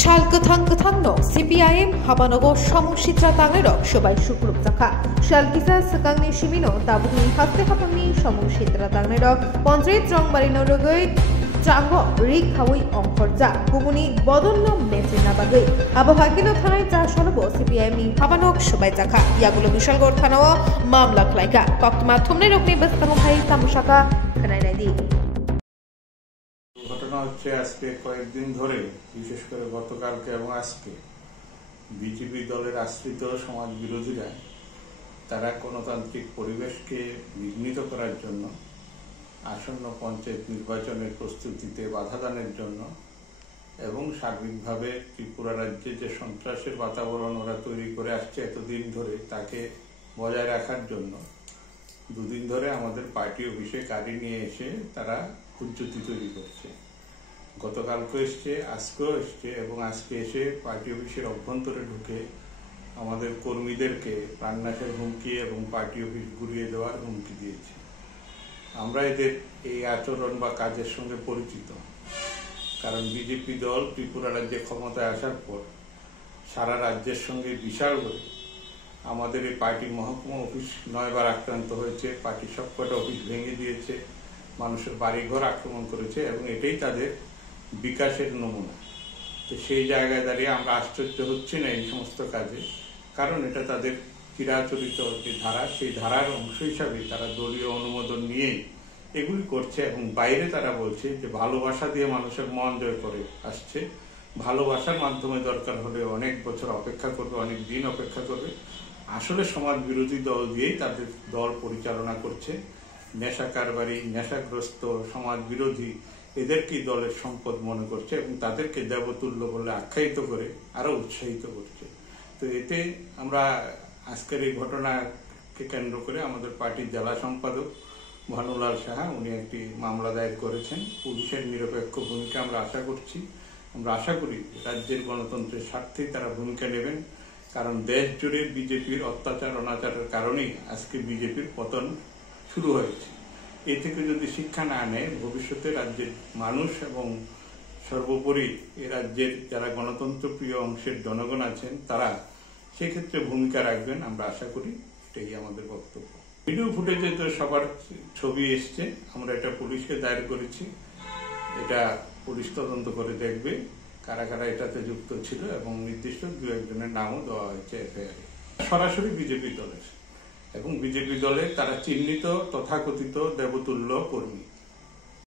샬그탕그탕노 CPIM 하바노고 সমশিত্রা তাংনেরক সবাই সুগ্রুপ জাখা শালকিসা সকাংনি শিমিনো তাবুনি হাতে হাপাংনি সমশিত্রা তাংনেরক পঞ্চায়েত রংবারিনো রগৈ চাঙ্গ রিক হাউই অংখরজা গুমুনি বদন্ন মেচিনা বাগৈ আবহাকিলো থানায় চা সলব CPIM নি হাবানক সবাই জাখা ইয়াগুলো বিশালগড় থানাও মামলা খলাইকা কক্তমা থুমনে রকনি ব্যস্তম ভাই তামশাকা খানাই রাইদি ঘটনা হচ্ছে আজকে কয়েকদিন ধরে বিশেষ করে গতকালকে এবং আজকে বিজেপি দলের আশ্রিত সমাজ বিরোধীরা তারা গণতান্ত্রিক পরিবেশকে বিঘ্নিত করার জন্য আসন্ন পঞ্চায়েত নির্বাচনের প্রস্তুতিতে বাধা দানের জন্য এবং সার্বিকভাবে ত্রিপুরা রাজ্যে যে সন্ত্রাসের বাতাবরণ ওরা তৈরি করে আসছে এতদিন ধরে তাকে বজায় রাখার জন্য দুদিন ধরে আমাদের পার্টি অফিসে গাড়ি নিয়ে এসে তারা হুজ্জতি তৈরি করছে। গতকালকে এসছে, আজকেও এসছে এবং আজকে এসে পার্টি অফিসের অভ্যন্তরে ঢুকে আমাদের কর্মীদেরকে প্রাণনাশের হুমকি এবং পার্টি অফিস ঘুরিয়ে দেওয়ার হুমকি দিয়েছে। আমরা এদের এই আচরণ বা কাজের সঙ্গে পরিচিত, কারণ বিজেপি দল ত্রিপুরা রাজ্যে ক্ষমতায় আসার পর সারা রাজ্যের সঙ্গে বিশালভাবে আমাদের এই পার্টি মহকুমা অফিস 9 বার আক্রান্ত হয়েছে, পার্টি সবকটা অফিস ভেঙে দিয়েছে, মানুষের বাড়িঘর আক্রমণ করেছে এবং এটাই তাদের বিকাশের নমুনা। তো সেই জায়গায় দাঁড়িয়ে আমরা আশ্চর্য হচ্ছি না এই সমস্ত কাজে, কারণ এটা তাদের চিরাচরিত যে ধারা, সেই ধারার অংশ হিসাবে তারা দলীয় অনুমোদন নিয়েই এগুলি করছে এবং বাইরে তারা বলছে যে ভালোবাসা দিয়ে মানুষের মন জয় করে আসছে, ভালোবাসার মাধ্যমে দরকার হলে অনেক বছর অপেক্ষা করবে, অনেক দিন অপেক্ষা করবে। আসলে সমাজ বিরোধী দল দিয়েই তাদের দল পরিচালনা করছে। নেশা কারবারি, নেশাগ্রস্ত, সমাজ বিরোধী এদেরকেই দলের সম্পদ মনে করছে এবং তাদেরকে দেবতুল্য বলে আখ্যায়িত করে আরো উৎসাহিত করছে। তো এতে আমরা আজকের এই ঘটনাকে কেন্দ্র করে আমাদের পার্টির জেলা সম্পাদক ভানুলাল সাহা উনি একটি মামলা দায়ের করেছেন। পুলিশের নিরপেক্ষ ভূমিকা আমরা আশা করছি, আমরা আশা করি রাজ্যের গণতন্ত্রের স্বার্থেই তারা ভূমিকা নেবেন, কারণ দেশ জুড়ে বিজেপির অত্যাচার অনাচারের কারণেই আজকে বিজেপির পতন শুরু হয়েছে। এই থেকে যদি শিক্ষা না নেয়, ভবিষ্যতে রাজ্যের মানুষ এবং সর্বোপরি এ রাজ্যের যারা গণতন্ত্র প্রিয় অংশের জনগণ আছেন তারা সেক্ষেত্রে ভূমিকা রাখবেন, আমরা আশা করি। এটাই আমাদের বক্তব্য। ভিডিও ফুটেজে তো সবার ছবি এসছে, আমরা এটা পুলিশকে দায়ের করেছি, এটা পুলিশ তদন্ত করে দেখবে কারা কারা এটাতে যুক্ত ছিল এবং নির্দিষ্ট 2-1 জনের নামও দেওয়া হয়েছে এফআইআর। সরাসরি বিজেপি দলের এবং বিজেপি দলে তারা চিহ্নিত তথাকথিত দেবতুল্য কর্মী।